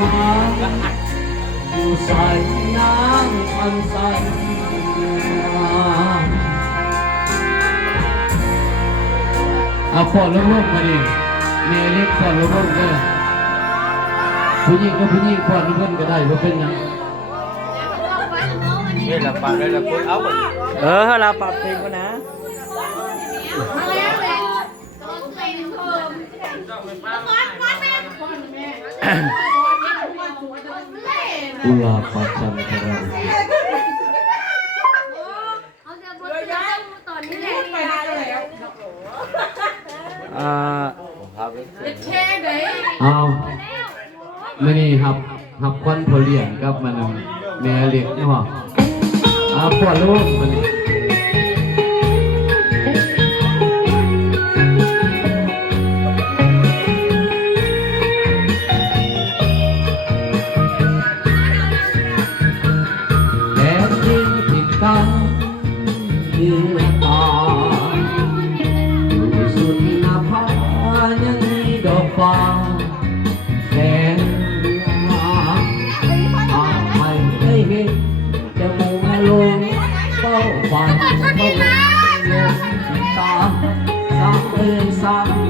มาอยู่ใส่น้ำอันใสเอาปอดลุ่มๆมาดิเมเล็กปอดลุ่มๆก็ผู้หญิงก็ผู้หญิงปอดลุ่มๆก็ได้ว่าเป็นยังนี่เราปรับได้เราพูดเอาหมดเราปรับเพลงกันนะกุหลาบปัจจันทร์เอาไม่นี่หับควันพอเลี้ยงกับมันแม่เล็กนี่หว่าปวดลูกมันแดดยิ่งติดกันยืนตาอยู่สุดหน้าผายังมีดอกฟ้าแสนไม่ได้เห็นจะมองลงเฝ้าฝันเฝ้าลงตาสามเอ้ยสาม